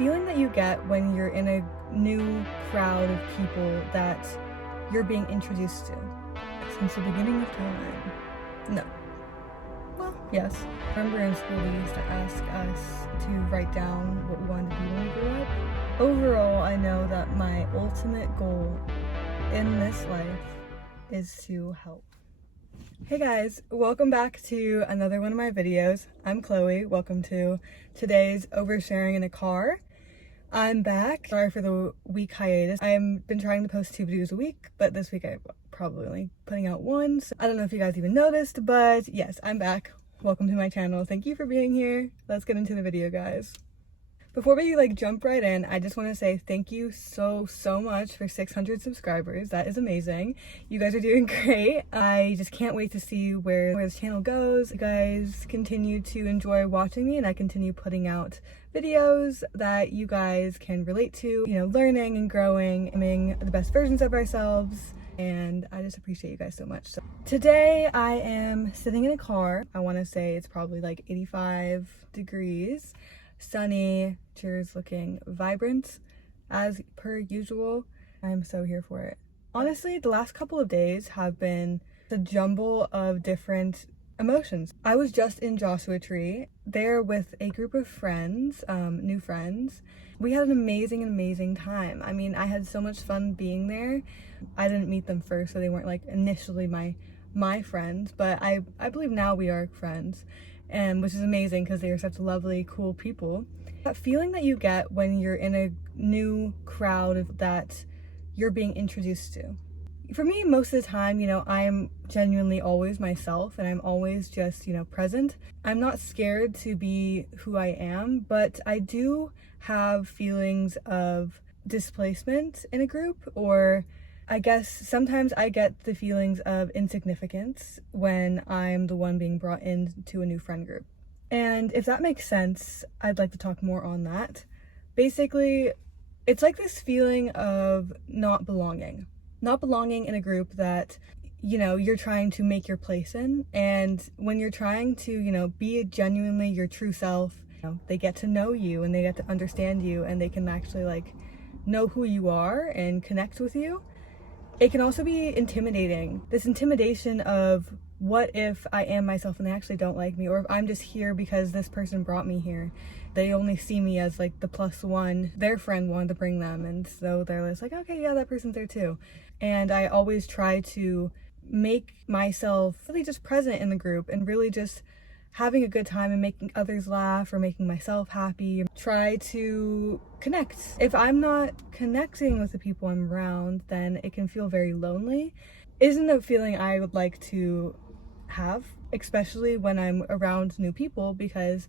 feeling that you get when you're in a new crowd of people that you're being introduced to since the beginning of time. No. Well, yes. I remember in school they used to ask us to write down what we wanted to be when we grew up. Overall, I know that my ultimate goal in this life is to help. Hey guys, welcome back to another one of my videos. I'm Chloe. Welcome to today's Oversharing in a Car. I'm back. Sorry for the week hiatus. I've been trying to post 2 videos a week, but this week I'm probably only putting out 1. So I don't know if you guys even noticed, but yes, I'm back. Welcome to my channel. Thank you for being here. Let's get into the video, guys. Before we jump right in, I just want to say thank you so much for 600 subscribers. That is amazing. You guys are doing great. I just can't wait to see where this channel goes. You guys continue to enjoy watching me and I continue putting out videos that you guys can relate to, learning and growing, becoming the best versions of ourselves. And I just appreciate you guys so much. So today I am sitting in a car. I want to say it's probably like 85 degrees. Sunny, cheers, looking vibrant as per usual. I'm so here for it. Honestly, the last couple of days have been a jumble of different emotions. I was just in Joshua Tree there with a group of friends, new friends. We had an amazing time. I mean, I had so much fun being there. I didn't meet them first, so they weren't like initially my friends, but I believe now we are friends. And which is amazing because they are such lovely, cool people. That feeling that you get when you're in a new crowd that you're being introduced to. For me, most of the time, I am genuinely always myself and I'm always just, present. I'm not scared to be who I am, but I do have feelings of displacement in a group, or I guess sometimes I get the feelings of insignificance when I'm the one being brought into a new friend group. And if that makes sense, I'd like to talk more on that. Basically, it's like this feeling of not belonging in a group that, you're trying to make your place in. And when you're trying to, be genuinely your true self, they get to know you and they get to understand you and they can actually know who you are and connect with you. It can also be intimidating. This intimidation of what if I am myself and they actually don't like me, or if I'm just here because this person brought me here. They only see me as the +1. Their friend wanted to bring them, and so they're just like, okay, yeah, that person's there too. And I always try to make myself really just present in the group and really just having a good time and making others laugh or making myself happy. Try to connect. If I'm not connecting with the people I'm around, then it can feel very lonely. Isn't a feeling I would like to have, especially when I'm around new people, because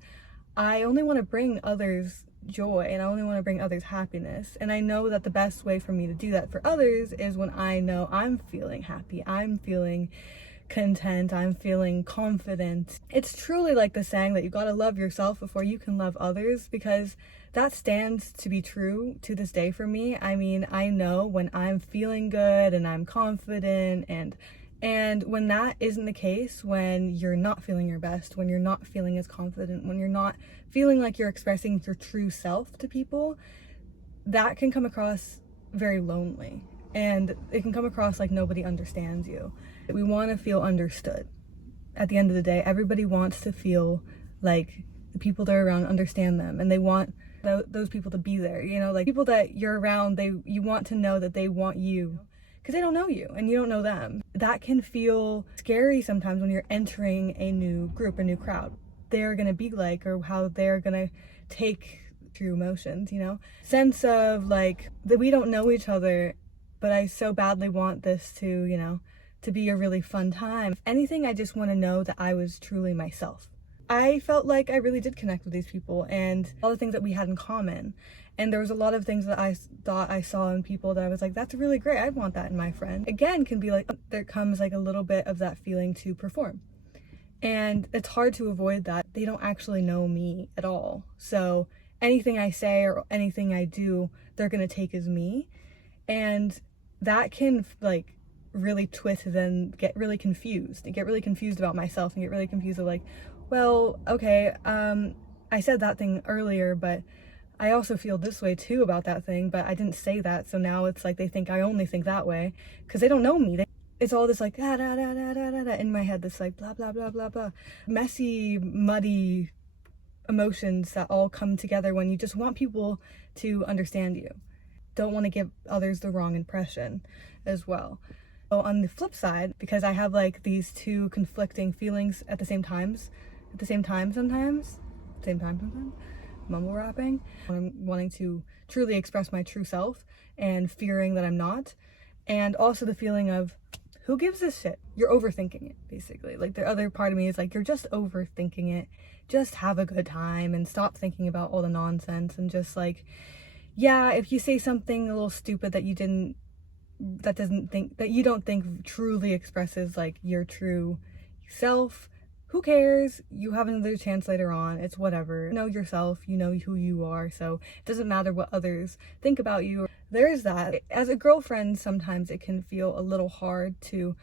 I only want to bring others joy and I only want to bring others happiness. And I know that the best way for me to do that for others is when I know I'm feeling happy, I'm feeling content, I'm feeling confident. It's truly like the saying that you gotta love yourself before you can love others, because that stands to be true to this day for me. I mean, I know when I'm feeling good and I'm confident, and when that isn't the case, when you're not feeling your best, when you're not feeling as confident, when you're not feeling like you're expressing your true self to people, that can come across very lonely. And it can come across like nobody understands you. We want to feel understood. At the end of the day, everybody wants to feel like the people they're around understand them, and they want those people to be there. People that you're around, you want to know that they want you, because they don't know you and you don't know them. That can feel scary sometimes when you're entering a new group, a new crowd. They're gonna be like, or how they're gonna take true emotions, sense of that we don't know each other, but I so badly want this to, to be a really fun time. If anything, I just want to know that I was truly myself. I felt like I really did connect with these people and all the things that we had in common. And there was a lot of things that I thought I saw in people that I was like, that's really great, I want that in my friend. Again, can be there comes a little bit of that feeling to perform. And it's hard to avoid that. They don't actually know me at all. So anything I say or anything I do, they're gonna take as me. And that can really twist and then get really confused about myself and get really confused of well, okay, I said that thing earlier, but I also feel this way too about that thing, but I didn't say that. So now it's like they think I only think that way because they don't know me. It's all this like da da da da da da in my head, this like blah blah blah blah blah, messy, muddy emotions that all come together when you just want people to understand you. Don't want to give others the wrong impression as well. So on the flip side, because I have like these two conflicting feelings at the same time sometimes, mumble rapping, when I'm wanting to truly express my true self and fearing that I'm not, and also the feeling of who gives a shit? You're overthinking it, basically. Like the other part of me is like, you're just overthinking it. Just have a good time and stop thinking about all the nonsense and just like, yeah, if you say something a little stupid that you don't think truly expresses like your true self, who cares? You have another chance later on. It's whatever. You know yourself, you know who you are, so it doesn't matter what others think about you. There's that. As a girlfriend, sometimes it can feel a little hard to,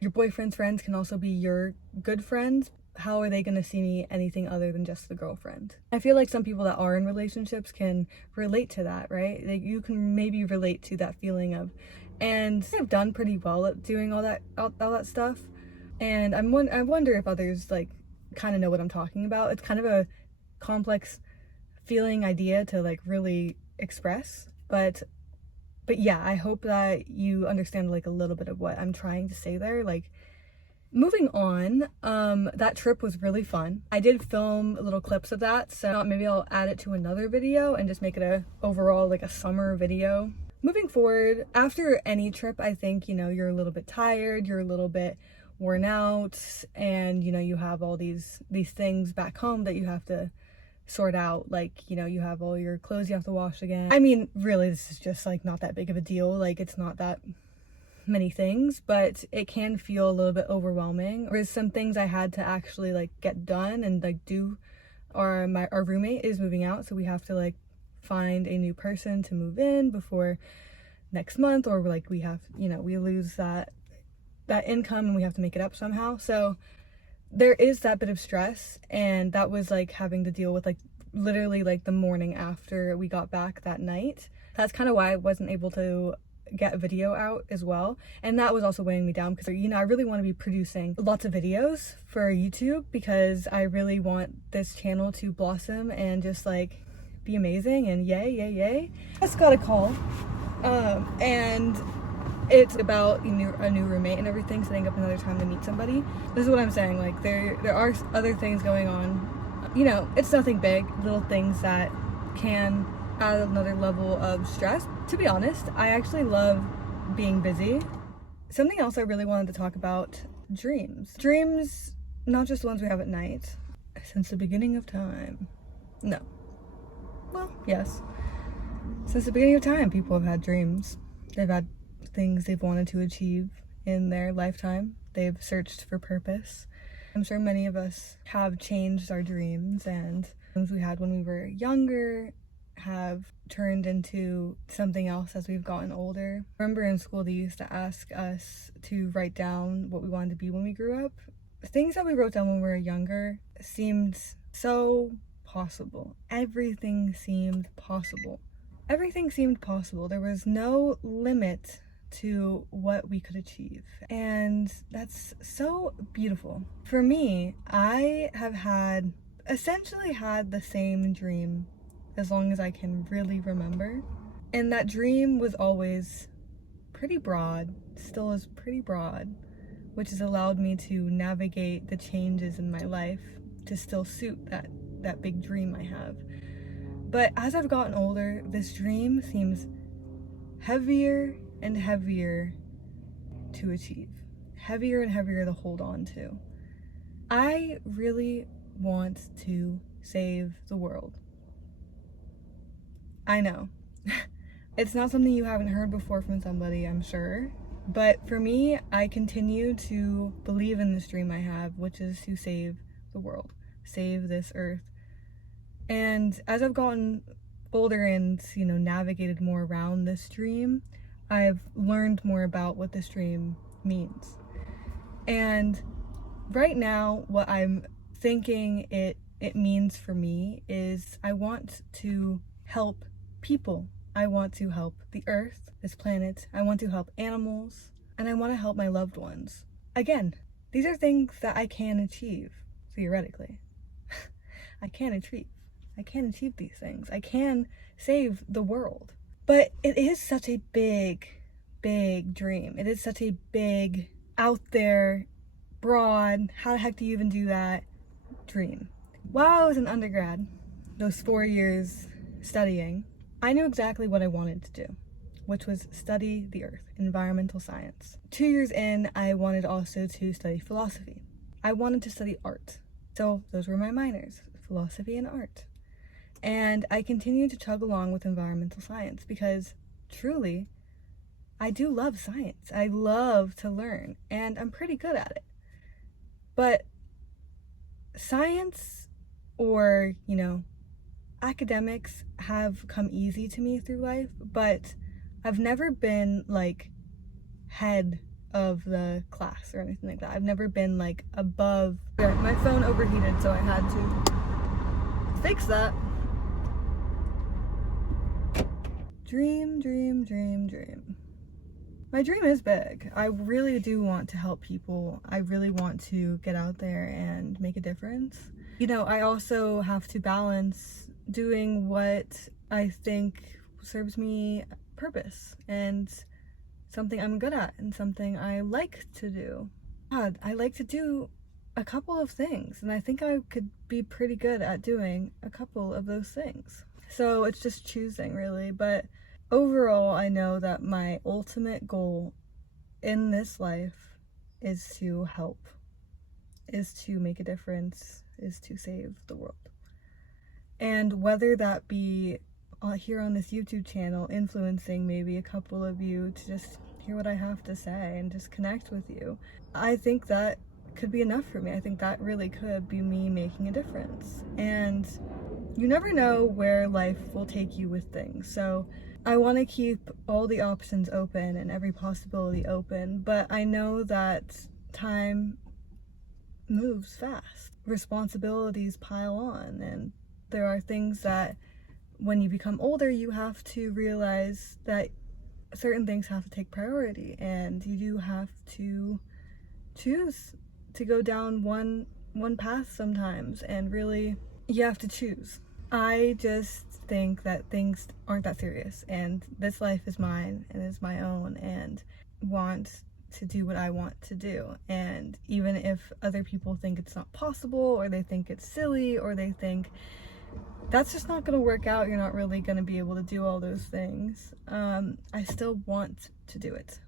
your boyfriend's friends can also be your good friends. How are they going to see me anything other than just the girlfriend? I feel like some people that are in relationships can relate to that, right? Like you can maybe relate to that feeling of, and I've done pretty well at doing all that stuff. And I wonder if others like kind of know what I'm talking about. It's kind of a complex feeling idea to like really express, but yeah, I hope that you understand like a little bit of what I'm trying to say there. Like, moving on, that trip was really fun. I did film little clips of that, so maybe I'll add it to another video and just make it a overall like a summer video. Moving forward, after any trip, I think, you know, you're a little bit tired, you're a little bit worn out, and you know, you have all these things back home that you have to sort out. Like, you know, you have all your clothes you have to wash again. I mean, really, this is just like not that big of a deal. Like, it's not that many things, but it can feel a little bit overwhelming. There's some things I had to actually like get done and like do. Our roommate is moving out, so we have to like find a new person to move in before next month, or like we have, you know, we lose that income and we have to make it up somehow. So there is that bit of stress, and that was like having to deal with like literally like the morning after we got back that night. That's kind of why I wasn't able to get a video out as well, and that was also weighing me down because, you know, I really want to be producing lots of videos for YouTube because I really want this channel to blossom and just like be amazing, and yay. I just got a call, and it's about a new roommate and everything, setting up another time to meet somebody. This is what I'm saying, like there are other things going on, you know, it's nothing big, little things that can add another level of stress. To be honest, I actually love being busy. Something else I really wanted to talk about, dreams, not just the ones we have at night. Since the beginning of time, no, well, yes, since the beginning of time, people have had dreams. They've had things they've wanted to achieve in their lifetime. They've searched for purpose. I'm sure many of us have changed our dreams, and dreams we had when we were younger have turned into something else as we've gotten older. I remember in school they used to ask us to write down what we wanted to be when we grew up. Things that we wrote down when we were younger seemed so possible. Everything seemed possible. There was no limit to what we could achieve, and that's so beautiful. For me, I have essentially had the same dream as long as I can really remember, and that dream was always pretty broad, still is pretty broad, which has allowed me to navigate the changes in my life to still suit that big dream I have. But as I've gotten older, this dream seems heavier and heavier to achieve, heavier and heavier to hold on to. I really want to save the world. I know. It's not something you haven't heard before from somebody, I'm sure. But for me, I continue to believe in this dream I have, which is to save the world, save this earth. And as I've gotten older and, you know, navigated more around this dream, I've learned more about what this dream means. And right now, what I'm thinking it means for me is I want to help people. I want to help the earth, this planet. I want to help animals, and I want to help my loved ones. Again, these are things that I can achieve, theoretically. I can achieve these things. I can save the world. But it is such a big, big dream. It is such a big, out there, broad, how the heck do you even do that dream? While I was an undergrad, those 4 years studying, I knew exactly what I wanted to do, which was study the earth, environmental science. 2 years in, I wanted also to study philosophy. I wanted to study art. So those were my minors, philosophy and art. And I continued to chug along with environmental science because truly, I do love science. I love to learn, and I'm pretty good at it. But science or, academics have come easy to me through life, but I've never been like head of the class or anything like that. I've never been like above. My phone overheated, so I had to fix that. Dream. My dream is big. I really do want to help people. I really want to get out there and make a difference. I also have to balance doing what I think serves me purpose and something I'm good at and something I like to do. God, I like to do a couple of things, and I think I could be pretty good at doing a couple of those things. So it's just choosing, really. But overall, I know that my ultimate goal in this life is to help, is to make a difference, is to save the world. And whether that be here on this YouTube channel, influencing maybe a couple of you to just hear what I have to say and just connect with you, I think that could be enough for me. I think that really could be me making a difference. And you never know where life will take you with things. So I want to keep all the options open and every possibility open, but I know that time moves fast. Responsibilities pile on, and there are things that when you become older, you have to realize that certain things have to take priority, and you do have to choose to go down one path sometimes, and really you have to choose. I just think that things aren't that serious, and this life is mine and is my own, and want to do what I want to do. And even if other people think it's not possible, or they think it's silly, or they think that's just not going to work out, you're not really going to be able to do all those things, I still want to do it.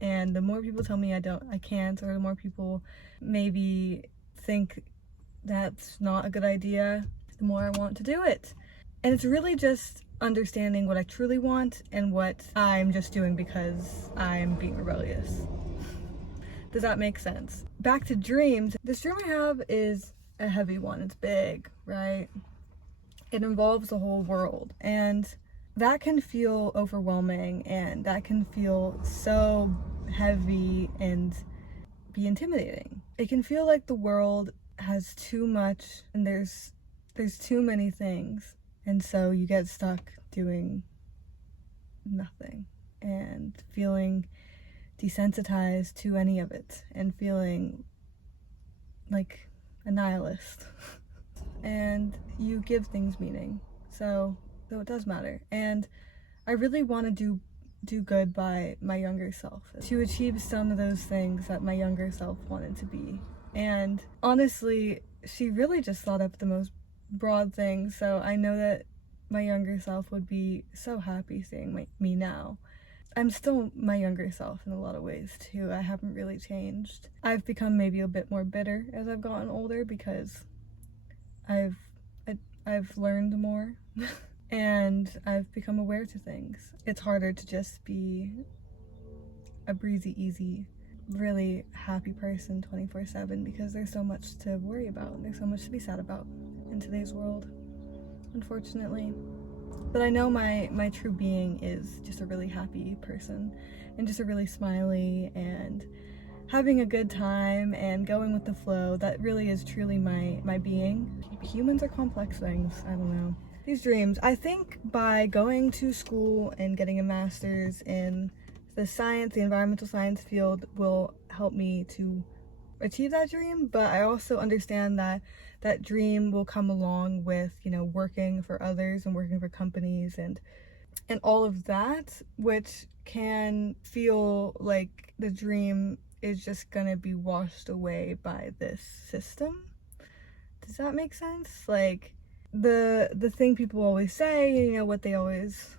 And the more people tell me I can't, or the more people maybe think that's not a good idea, the more I want to do it. And it's really just understanding what I truly want and what I'm just doing because I'm being rebellious. Does that make sense? Back to dreams. This dream I have is a heavy one. It's big, right? It involves the whole world, and that can feel overwhelming, and that can feel so heavy and be intimidating. It can feel like the world has too much and there's too many things, and so you get stuck doing nothing and feeling desensitized to any of it and feeling like a nihilist. And you give things meaning, so it does matter. And I really want to do good by my younger self, to achieve some of those things that my younger self wanted to be. And honestly, she really just thought up the most broad things, so I know that my younger self would be so happy seeing me now. I'm still my younger self in a lot of ways too. I haven't really changed. I've become maybe a bit more bitter as I've gotten older because I've learned more and I've become aware to things. It's harder to just be a breezy, easy, really happy person 24/7 because there's so much to worry about. There's so much to be sad about in today's world, unfortunately. But I know my true being is just a really happy person and just a really smiley and having a good time and going with the flow. That really is truly my being. Humans are complex things. I don't know. these dreams. I think by going to school and getting a master's in the environmental science field will help me to achieve that dream, but I also understand that that dream will come along with, working for others and working for companies and all of that, which can feel like the dream is just gonna be washed away by this system. Does that make sense? Like, the thing people always say, what they always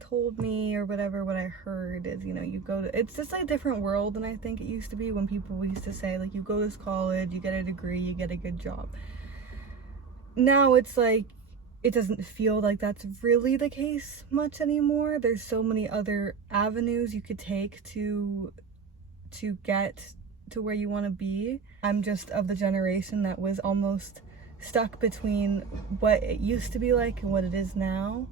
told me or whatever, what I heard is, it's just like a different world than I think it used to be, when people used to say, like, you go to this college, you get a degree, you get a good job. Now it's like, it doesn't feel like that's really the case much anymore. There's so many other avenues you could take to get to where you want to be. I'm just of the generation that was almost stuck between what it used to be like and what it is now.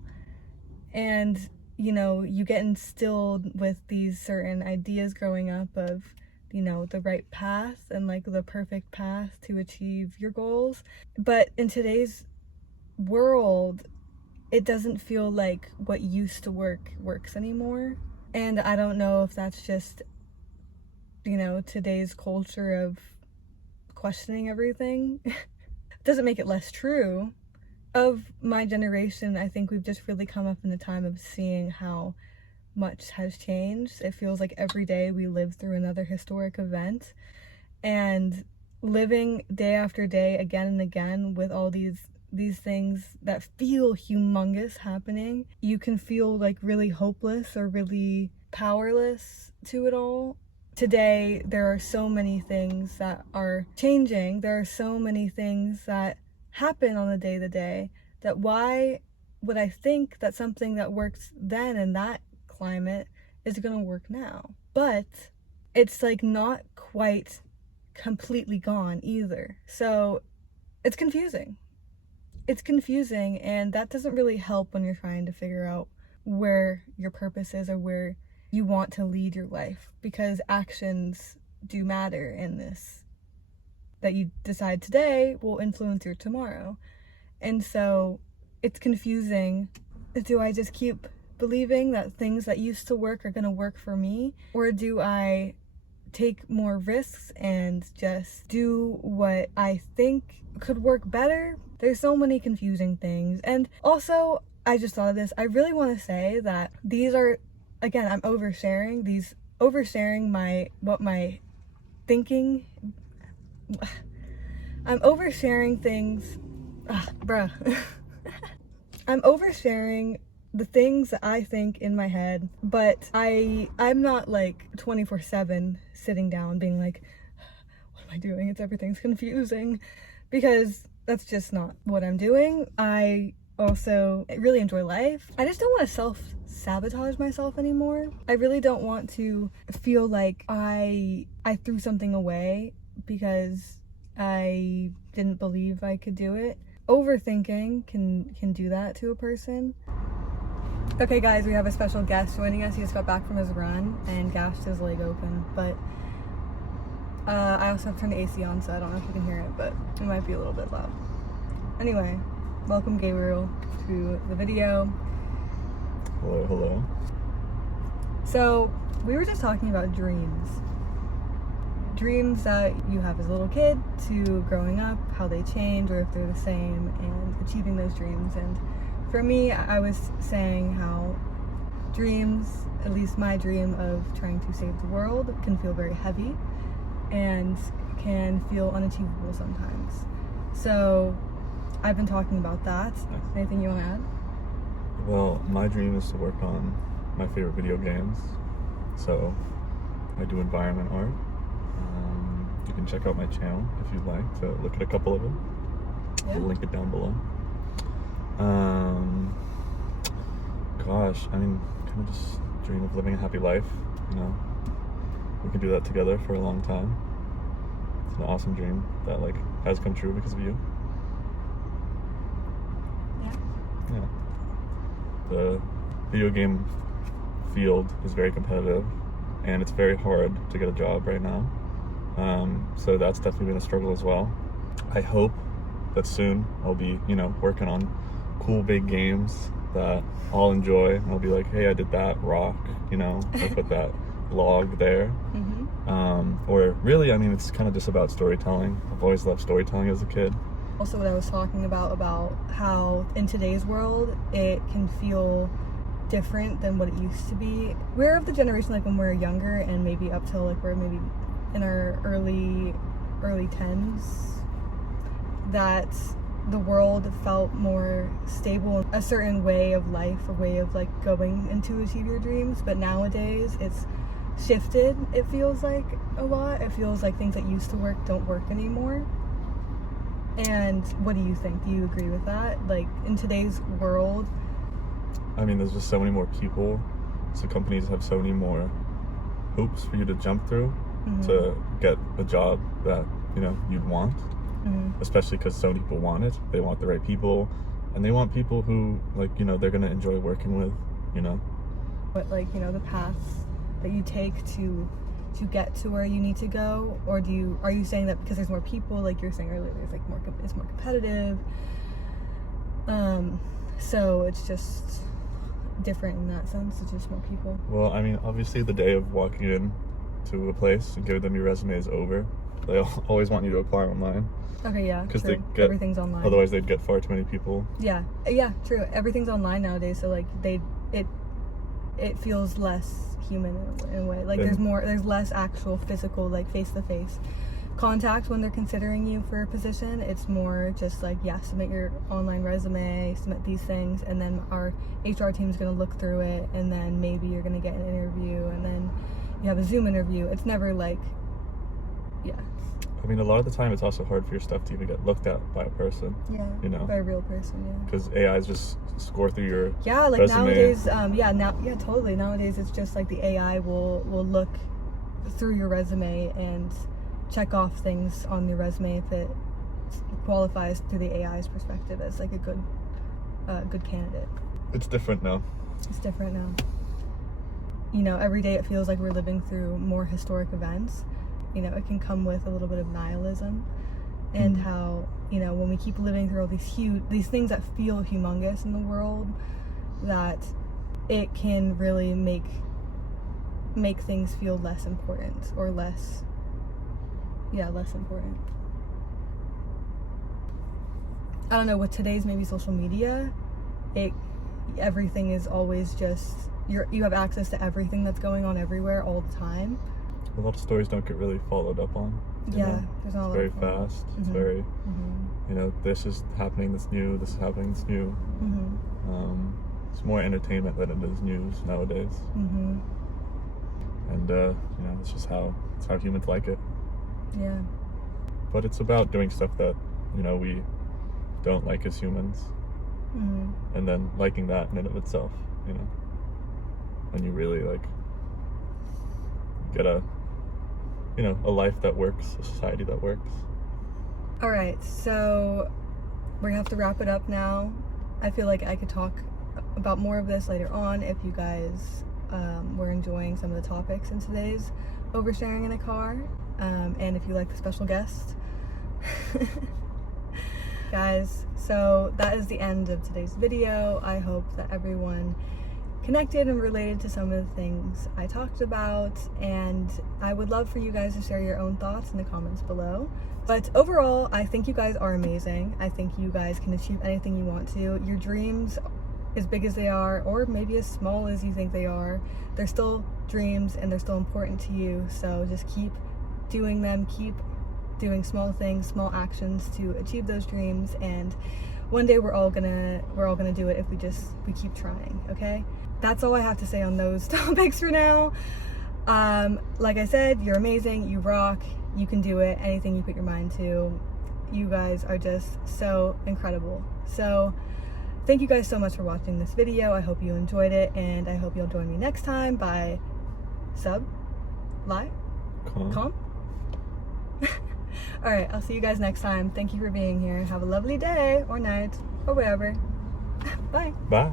And, you get instilled with these certain ideas growing up of, the right path and like the perfect path to achieve your goals. But in today's world, it doesn't feel like what used to works anymore. And I don't know if that's just, today's culture of questioning everything. Doesn't make it less true. Of my generation, I think we've just really come up in the time of seeing how much has changed. It feels like every day we live through another historic event, and living day after day again and again with all these things that feel humongous happening, you can feel like really hopeless or really powerless to it all. Today, there are so many things that are changing. There are so many things that happen on a day-to-day, that why would I think that something that worked then in that climate is gonna work now? But it's like not quite completely gone either. So it's confusing. It's confusing, and that doesn't really help when you're trying to figure out where your purpose is or where you want to lead your life, because actions do matter in this. That you decide today will influence your tomorrow. And so it's confusing. Do I just keep believing that things that used to work are going to work for me? Or do I take more risks and just do what I think could work better? There's so many confusing things. And also, I just thought of this. I really want to say that these are, again, I'm oversharing my thinking. I'm oversharing things. I'm oversharing the things that I think in my head, but I'm not like 24/7 sitting down being like, what am I doing? Everything's confusing, because that's just not what I'm doing. I also really enjoy life. I just don't want to self-sabotage myself anymore. I really don't want to feel like I threw something away because I didn't believe I could do it. Overthinking can do that to a person. Okay guys, we have a special guest joining us. He just got back from his run and gashed his leg open, but I also have turned the AC on, so I don't know if you can hear it, but it might be a little bit loud. Anyway, welcome Gabriel to the video. Hello. So we were just talking about dreams that you have as a little kid to growing up, how they change or if they're the same, and achieving those dreams. And for me, I was saying how dreams, at least my dream of trying to save the world, can feel very heavy and can feel unachievable sometimes. So I've been talking about that. Anything you want to add? Well, my dream is to work on my favorite video games. So I do environment art. You can check out my channel if you'd like to look at a couple of them. Yeah. I'll link it down below. Gosh, I mean, kind of just dream of living a happy life, We can do that together for a long time. It's an awesome dream that has come true because of you. Yeah. The video game field is very competitive, and it's very hard to get a job right now. So that's definitely been a struggle as well. I hope that soon I'll be, working on cool big games that I'll enjoy. I'll be like, hey, I did that rock, you know, I put that log there. Or really, I mean, it's kind of just about storytelling. I've always loved storytelling as a kid. Also, what I was talking about how in today's world it can feel different than what it used to be. We're of the generation like when we're younger and maybe up till like we're maybe in our early 10s, that the world felt more stable, a certain way of life, a way of like going into achieve your dreams. But nowadays it's shifted. It feels like a lot. It feels like things that used to work don't work anymore. And what do you think? Do you agree with that? Like in today's world, I mean, there's just so many more people, so companies have so many more hoops for you to jump through to get a job that, you know, you'd want. Especially because so many people want it. They want the right people, and they want people who, like, you know, they're gonna enjoy working with, you know. But like, you know, the paths that you take to get to where you need to go, or are you saying that because there's more people, like you're saying earlier, there's like it's more competitive, so it's just different in that sense? It's just more people. Well, I mean, obviously the day of walking in to a place and giving them your resume is over. They always want you to apply online. Okay, yeah, because everything's online. Otherwise they'd get far too many people. Yeah, true. Everything's online nowadays, so like it feels less human in a way. Like there's less actual physical, like face-to-face contact when they're considering you for a position. It's more just like, submit your online resume, submit these things, and then our HR team is going to look through it, and then maybe you're going to get an interview, and then you have a Zoom interview. It's never like, I mean, a lot of the time it's also hard for your stuff to even get looked at by a person. Yeah, you know, by a real person. Yeah, because AIs just score through your like resume. Nowadays, totally. Nowadays it's just like the AI will look through your resume and check off things on your resume if it qualifies through the AI's perspective as like a good candidate. It's different now. It's different now. You know, every day it feels like we're living through more historic events. You know, it can come with a little bit of nihilism, and how, you know, when we keep living through all these things that feel humongous in the world, that it can really make things feel less important, or less important. I don't know, with today's maybe social media, everything is always just, you have access to everything that's going on everywhere all the time. A lot of stories don't get really followed up on. You know? There's not a lot. It's very fast. It's very, you know, this is happening, this new, this is happening, this new. It's more entertainment than it is news nowadays. And you know, it's just how humans like it. Yeah. But it's about doing stuff that, you know, we don't like as humans, and then liking that in and of itself, you know, when you really like get a life that works, a society that works. All right, so we're gonna have to wrap it up now. I feel like I could talk about more of this later on if you guys were enjoying some of the topics in today's Oversharing in a Car, and if you like the special guest. Guys, so that is the end of today's video. I hope that everyone connected and related to some of the things I talked about, and I would love for you guys to share your own thoughts in the comments below. But overall, I think you guys are amazing. I think you guys can achieve anything you want to. Your dreams, as big as they are, or maybe as small as you think they are, they're still dreams and they're still important to you. So just keep doing them, keep doing small things, small actions to achieve those dreams, and one day we're all gonna do it if we keep trying. Okay, that's all I have to say on those topics for now. Like I said, you're amazing, you rock, you can do it, anything you put your mind to. You guys are just so incredible. So thank you guys so much for watching this video. I hope you enjoyed it, and I hope you'll join me next time by calm. All right, I'll see you guys next time. Thank you for being here. Have a lovely day or night or wherever. Bye. Bye.